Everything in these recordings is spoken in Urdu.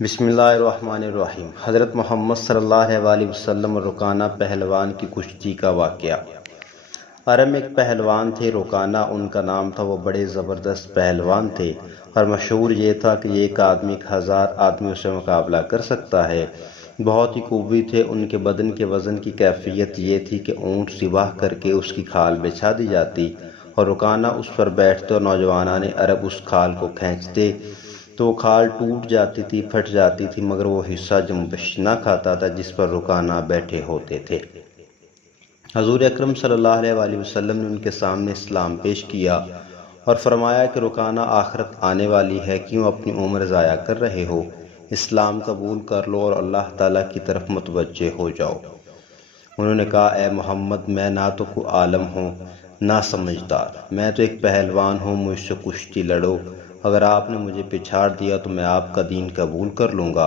بسم اللہ الرحمن الرحیم۔ حضرت محمد صلی اللہ علیہ وسلم اور رکانہ پہلوان کی کشتی کا واقعہ۔ عرب میں ایک پہلوان تھے رکانہ ان کا نام تھا۔ وہ بڑے زبردست پہلوان تھے اور مشہور یہ تھا کہ ایک آدمی 1000 آدمیوں سے مقابلہ کر سکتا ہے۔ بہت ہی قوی تھے۔ ان کے بدن کے وزن کی کیفیت یہ تھی کہ اونٹ ذبح کر کے اس کی کھال بچھا دی جاتی اور رکانہ اس پر بیٹھتے اور نوجوانان عرب اس کھال کو کھینچتے تو وہ کھال ٹوٹ جاتی تھی، پھٹ جاتی تھی، مگر وہ حصہ جنبش نہ کھاتا تھا جس پر رکانہ بیٹھے ہوتے تھے۔ حضور اکرم صلی اللہ علیہ وسلم نے ان کے سامنے اسلام پیش کیا اور فرمایا کہ رکانہ آخرت آنے والی ہے، کیوں اپنی عمر ضائع کر رہے ہو؟ اسلام قبول کر لو اور اللہ تعالیٰ کی طرف متوجہ ہو جاؤ۔ انہوں نے کہا، اے محمد، میں نہ تو کوئی عالم ہوں نہ سمجھدار، میں تو ایک پہلوان ہوں، مجھ سے کشتی لڑو۔ اگر آپ نے مجھے پچھاڑ دیا تو میں آپ کا دین قبول کر لوں گا۔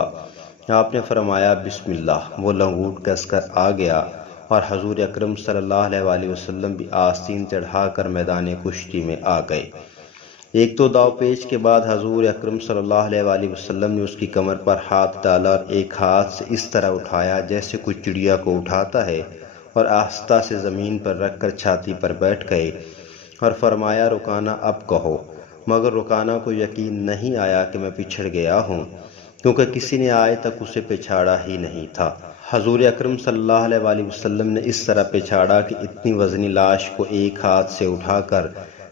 آپ نے فرمایا بسم اللہ۔ وہ لنگوٹ کس کر آ گیا اور حضور اکرم صلی اللہ علیہ وسلم بھی آستین چڑھا کر میدان کشتی میں آ گئے۔ ایک تو داؤ پیچ کے بعد حضور اکرم صلی اللہ علیہ وسلم نے اس کی کمر پر ہاتھ ڈالا اور ایک ہاتھ سے اس طرح اٹھایا جیسے کوئی چڑیا کو اٹھاتا ہے اور آہستہ سے زمین پر رکھ کر چھاتی پر بیٹھ گئے اور فرمایا، رکانہ اب کہو۔ مگر رکانہ کو یقین نہیں آیا کہ میں پچھڑ گیا ہوں، کیونکہ کسی نے آج تک اسے پچھاڑا ہی نہیں تھا۔ حضور اکرم صلی اللہ علیہ وسلم نے اس طرح پچھاڑا کہ اتنی وزنی لاش کو ایک ہاتھ سے اٹھا کر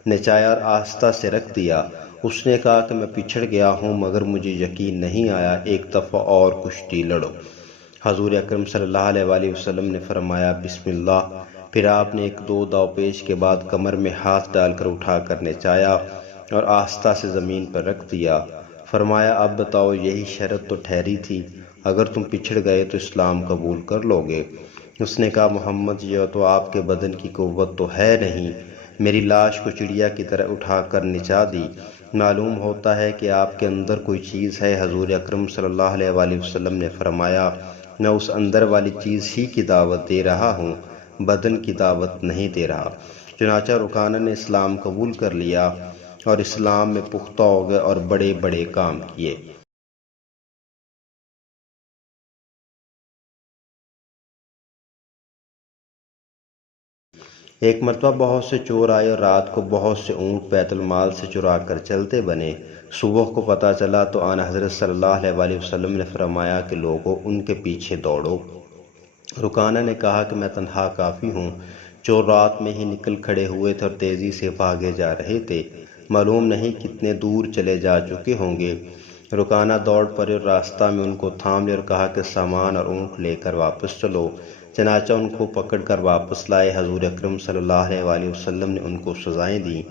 نچایا اور آہستہ سے رکھ دیا۔ اس نے کہا کہ میں پچھڑ گیا ہوں مگر مجھے یقین نہیں آیا، ایک دفعہ اور کشتی لڑو۔ حضور اکرم صلی اللہ علیہ وسلم نے فرمایا بسم اللہ۔ پھر آپ نے ایک دو داؤ پیچ کے بعد کمر میں ہاتھ ڈال کر اٹھا کر نچایا اور آہستہ سے زمین پر رکھ دیا۔ فرمایا، اب بتاؤ، یہی شرط تو ٹھہری تھی، اگر تم پچھڑ گئے تو اسلام قبول کر لو گے؟ اس نے کہا، محمد، یہ تو آپ کے بدن کی قوت تو ہے نہیں، میری لاش کو چڑیا کی طرح اٹھا کر نچا دی، معلوم ہوتا ہے کہ آپ کے اندر کوئی چیز ہے۔ حضور اکرم صلی اللہ علیہ وسلم نے فرمایا، میں اس اندر والی چیز ہی کی دعوت دے رہا ہوں، بدن کی دعوت نہیں دے رہا۔ چنانچہ رکانہ نے اسلام قبول کر لیا اور اسلام میں پختہ ہو گئے اور بڑے بڑے کام کیے۔ ایک مرتبہ بہت سے چور آئے اور رات کو بہت سے اونٹ بیت المال سے چرا کر چلتے بنے۔ صبح کو پتہ چلا تو آن حضرت صلی اللہ علیہ وسلم نے فرمایا کہ لوگوں، ان کے پیچھے دوڑو۔ رکانہ نے کہا کہ میں تنہا کافی ہوں۔ چور رات میں ہی نکل کھڑے ہوئے تھے اور تیزی سے بھاگے جا رہے تھے، معلوم نہیں کتنے دور چلے جا چکے ہوں گے۔ رکانہ دوڑ پڑے اور راستہ میں ان کو تھام لیا اور کہا کہ سامان اور اونٹ لے کر واپس چلو۔ چنانچہ ان کو پکڑ کر واپس لائے۔ حضور اکرم صلی اللہ علیہ وسلم نے ان کو سزائیں دیں۔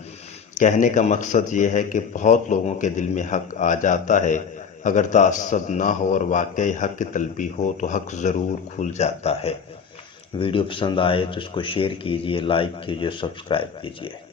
کہنے کا مقصد یہ ہے کہ بہت لوگوں کے دل میں حق آ جاتا ہے، اگر تعصب نہ ہو اور واقعی حق کی طلبی ہو تو حق ضرور کھل جاتا ہے۔ ویڈیو پسند آئے تو اس کو شیئر کیجیے، لائک کیجیے، سبسکرائب کیجیے۔